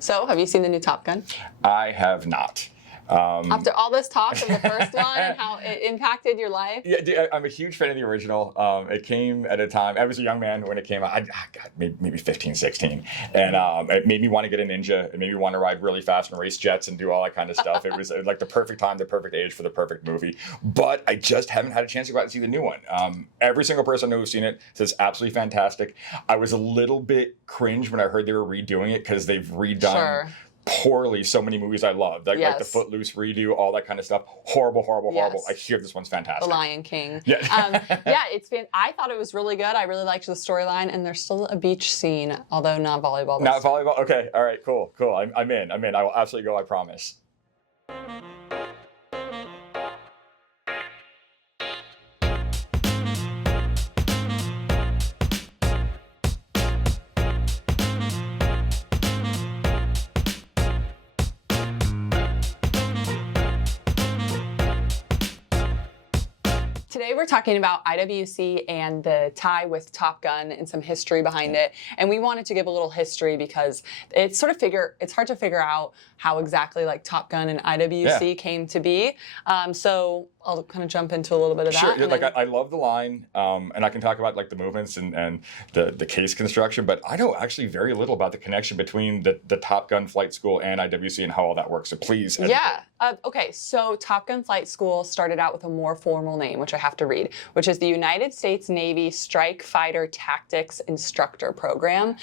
So, have you seen the new Top Gun? I have not. After all this talk of the first one and how it impacted your life? Yeah, I'm a huge fan of the original. It came at a time, I was a young man when it came out, maybe 15, 16. And it made me want to get a Ninja. It made me want to ride really fast and race jets and do all that kind of stuff. It was like the perfect time, the perfect age for the perfect movie. But I just haven't had a chance to go out and see the new one. Every single person I know who's seen it says absolutely fantastic. I was a little bit cringe when I heard they were redoing it because they've redone poorly so many movies I loved, like the Footloose redo, all that kind of stuff. Horrible. I hear this one's fantastic. The Lion King. Yeah, I thought it was really good. I really liked the storyline, and there's still a beach scene, although not volleyball. Not volleyball. Okay, all right, cool. I'm in. I will absolutely go. I promise. Today we're talking about IWC and the tie with Top Gun and some history behind it. And we wanted to give a little history because it's hard to figure out how exactly like Top Gun and IWC came to be. So I'll kind of jump into a little bit of that. Sure. Like I love the line, and I can talk about like the movements and the case construction, but I know actually very little about the connection between the Top Gun Flight School and IWC and how all that works. So please. Okay, so Top Gun Flight School started out with a more formal name, which I have to read, which is the United States Navy Strike Fighter Tactics Instructor Program.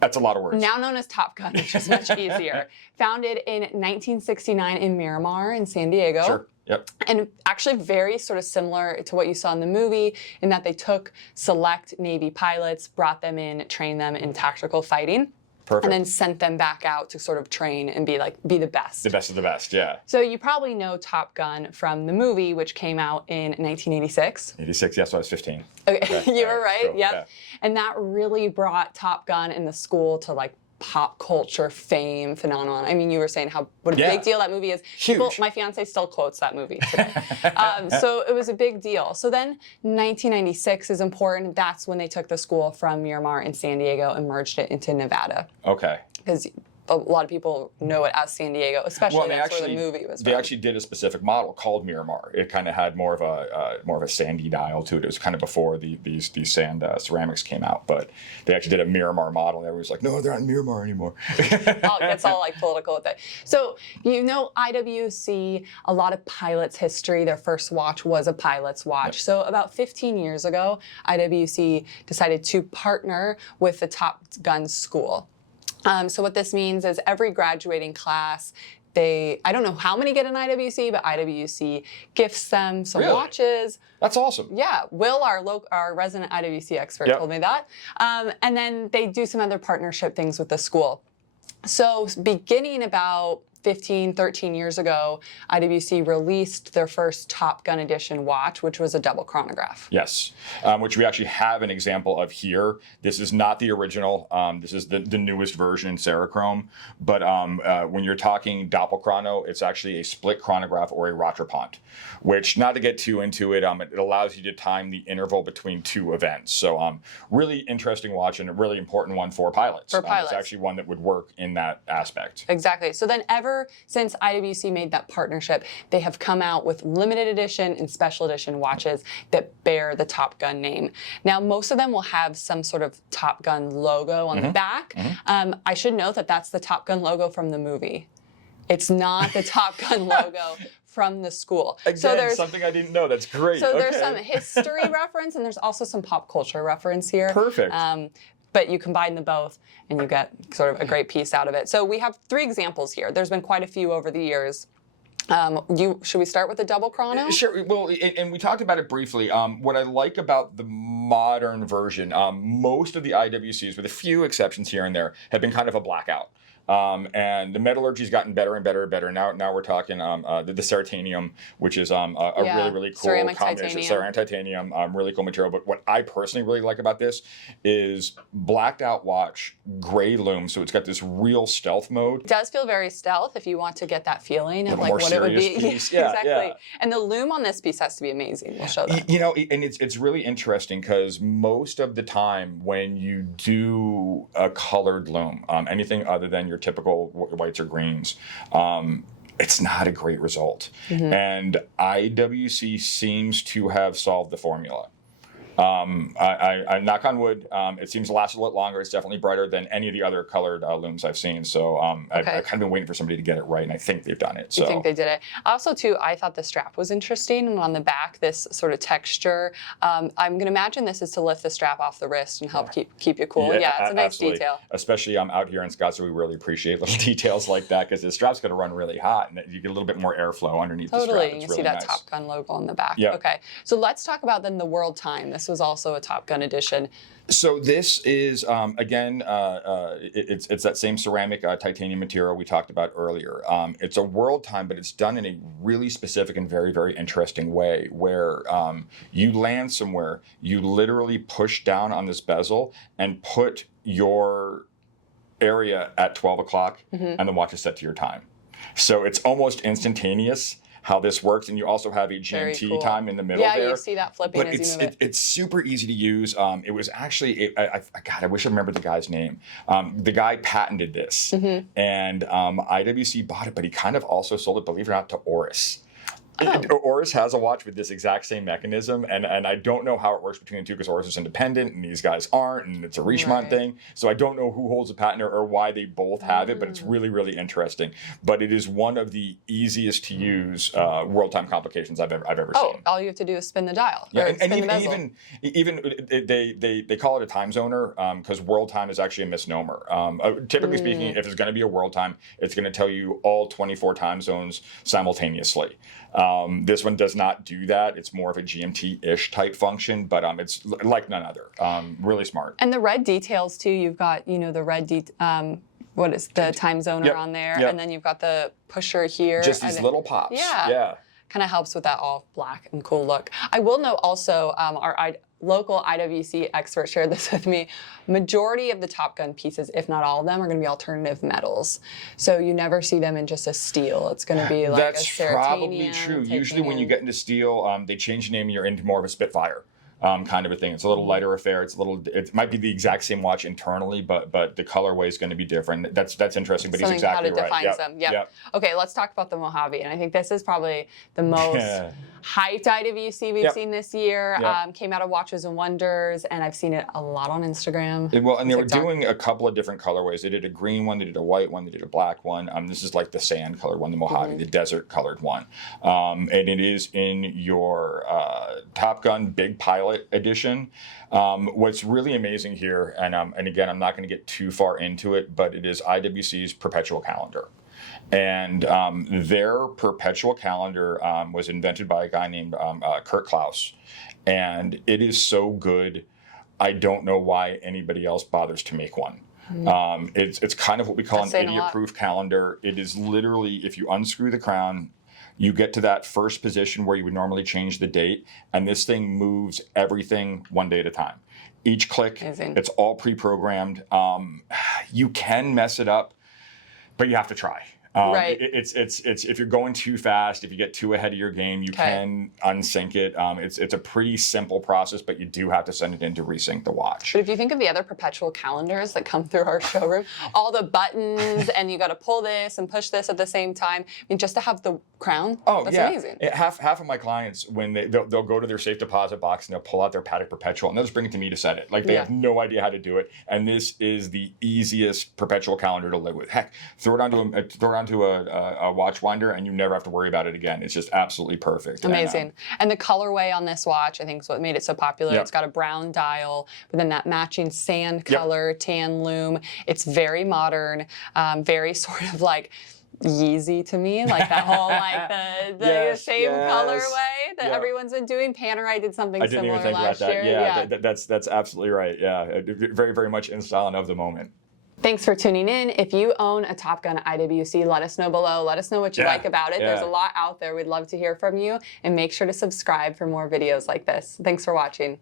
That's a lot of words. Now known as Top Gun, which is much easier. Founded in 1969 in Miramar in San Diego. Sure. Yep. And actually very sort of similar to what you saw in the movie in that they took select Navy pilots, brought them in, trained them in tactical fighting. Perfect. And then sent them back out to sort of train and be the best. The best of the best, yeah. So you probably know Top Gun from the movie, which came out in 1986. 86, yes, so I was 15. Okay, you were right, cool. yep. Yeah. And that really brought Top Gun in the school to like pop culture fame phenomenon. I mean, you were saying what a big deal that movie is. Huge. My fiance still quotes that movie today. So it was a big deal. So then 1996 is important. That's when they took the school from Miramar in San Diego and merged it into Nevada. Okay. Because a lot of people know it as San Diego, especially that's where the movie was from. They actually did a specific model called Miramar. It kind of had more of a sandy dial to it. It was kind of before these sand ceramics came out, but they actually did a Miramar model, and everyone was like, "No, they're not in Miramar anymore." It's all like political with it. So you know IWC, a lot of pilots' history. Their first watch was a pilot's watch. Yep. So about 15 years ago, IWC decided to partner with the Top Gun school. So what this means is every graduating class, I don't know how many get an IWC, but IWC gifts them some watches. That's awesome. Yeah, Will, our resident IWC expert, told me that. And then they do some other partnership things with the school. So beginning about 13 years ago, IWC released their first Top Gun edition watch, which was a double chronograph. Yes, which we actually have an example of here. This is not the original. This is the newest version in Serichrome. But when you're talking doppelchrono, it's actually a split chronograph or a Rattrapant, which, not to get too into it, it allows you to time the interval between two events. So really interesting watch and a really important one for pilots. For pilots. It's actually one that would work in that aspect. Exactly. So then since IWC made that partnership, they have come out with limited edition and special edition watches that bear the Top Gun name. Now, most of them will have some sort of Top Gun logo on the back. I should note that that's the Top Gun logo from the movie. It's not the Top Gun logo from the school. Again, so there's something I didn't know. That's great. So there's some history reference, and there's also some pop culture reference here. Perfect. But you combine them both, and you get sort of a great piece out of it. So we have 3 examples here. There's been quite a few over the years. Should we start with the double chrono? Sure. Well, and we talked about it briefly. What I like about the modern version, most of the IWCs, with a few exceptions here and there, have been kind of a blackout. And the metallurgy's gotten better and better and better. Now we're talking the Ceratanium, which is a really cool ceramic combination. titanium. Ceramic titanium, really cool material. But what I personally really like about this is blacked out watch, gray lume, so it's got this real stealth mode. It does feel very stealth if you want to get that feeling of like more what it would be. Piece. Yeah, exactly. And the lume on this piece has to be amazing. We'll show that. You know, and it's really interesting because most of the time when you do a colored lume, anything other than your your typical whites or greens. It's not a great result. And IWC seems to have solved the formula. I knock on wood. It seems to last a little longer. It's definitely brighter than any of the other colored looms I've seen. So I've kind of been waiting for somebody to get it right, and I think they've done it. So. You think they did it? Also, too, I thought the strap was interesting, and on the back, this sort of texture. I'm going to imagine this is to lift the strap off the wrist and help keep you cool. Yeah, it's a nice detail. Especially out here in Scottsdale, we really appreciate little details like that because the strap's going to run really hot, and you get a little bit more airflow underneath the strap. Totally, you see that Top Gun logo on the back. Yeah. Okay, so let's talk about then the World Time. This was also a Top Gun edition. So this is, again, it's that same ceramic titanium material we talked about earlier. It's a World Time, but it's done in a really specific and very, very interesting way where you land somewhere, you literally push down on this bezel and put your area at 12 o'clock and the watch is set to your time. So it's almost instantaneous how this works, and you also have a GMT time in the middle there. Yeah, you see that flipping but as you move it. It's super easy to use. It was actually, God, I wish I remembered the guy's name. The guy patented this, and IWC bought it, but he kind of also sold it, believe it or not, to Oris. Oris has a watch with this exact same mechanism, and I don't know how it works between the two because Oris is independent and these guys aren't, and it's a Richemont thing. So I don't know who holds the patent or why they both have it, but it's really, really interesting. But it is one of the easiest to use World Time complications I've ever seen. All you have to do is spin the dial. Yeah, and even they call it a time zoner because World Time is actually a misnomer. Typically speaking, if it's going to be a World Time, it's going to tell you all 24 time zones simultaneously. This one does not do that. It's more of a GMT-ish type function, but it's like none other. Really smart. And the red details too. You've got the red what is the time zoner on there, and then you've got the pusher here. Just these little pops. Yeah. Kind of helps with that all black and cool look. I will note also our local IWC expert shared this with me. Majority of the Top Gun pieces, if not all of them, are going to be alternative metals. So you never see them in just a steel. It's going to be like That's a ceratanium. Probably true. Usually when you get into steel, they change the name and you're into more of a Spitfire. Kind of a thing. It's a little lighter affair. It might be the exact same watch internally, but the colorway is going to be different. That's interesting, but he's exactly right. How to define them. Yep. Okay, let's talk about the Mojave, and I think this is probably the most hyped IWC we've seen this year. Came out of Watches and Wonders, and I've seen it a lot on Instagram. Well, and they were doing a couple of different colorways. They did a green one, they did a white one, they did a black one. This is like the sand colored one, the Mojave, the desert colored one. And it is in your Top Gun Big Pilot edition. What's really amazing here, and again, I'm not going to get too far into it, but it is IWC's Perpetual calendar. And their Perpetual calendar was invented by a guy named Kurt Klaus. And it is so good, I don't know why anybody else bothers to make one. It's kind of what we call an idiot-proof calendar. It is literally, if you unscrew the crown, you get to that first position where you would normally change the date, and this thing moves everything one day at a time. Each click, it's all pre-programmed. You can mess it up, but you have to try. Right. It's if you're going too fast, if you get too ahead of your game, you can unsync it. It's a pretty simple process, but you do have to send it in to resync the watch. But if you think of the other Perpetual calendars that come through our showroom, all the buttons, and you got to pull this and push this at the same time. I mean, just to have the crown, that's amazing. Half of my clients, when they'll go to their safe deposit box and they'll pull out their Patek Perpetual and they'll just bring it to me to set it. Like they have no idea how to do it, and this is the easiest Perpetual calendar to live with. Heck, throw it onto a watch winder and you never have to worry about it again. It's just absolutely perfect. Amazing. And the colorway on this watch, I think, is what made it so popular. It's got a brown dial, but then that matching sand color, tan loom. It's very modern, very sort of like Yeezy to me, like that whole like the same colorway that everyone's been doing. Panerai did something similar last year. Yeah, that's absolutely right. Yeah, very, very much in style and of the moment. Thanks for tuning in. If you own a Top Gun IWC, let us know below. Let us know what you like about it. There's a lot out there. We'd love to hear from you. And make sure to subscribe for more videos like this. Thanks for watching.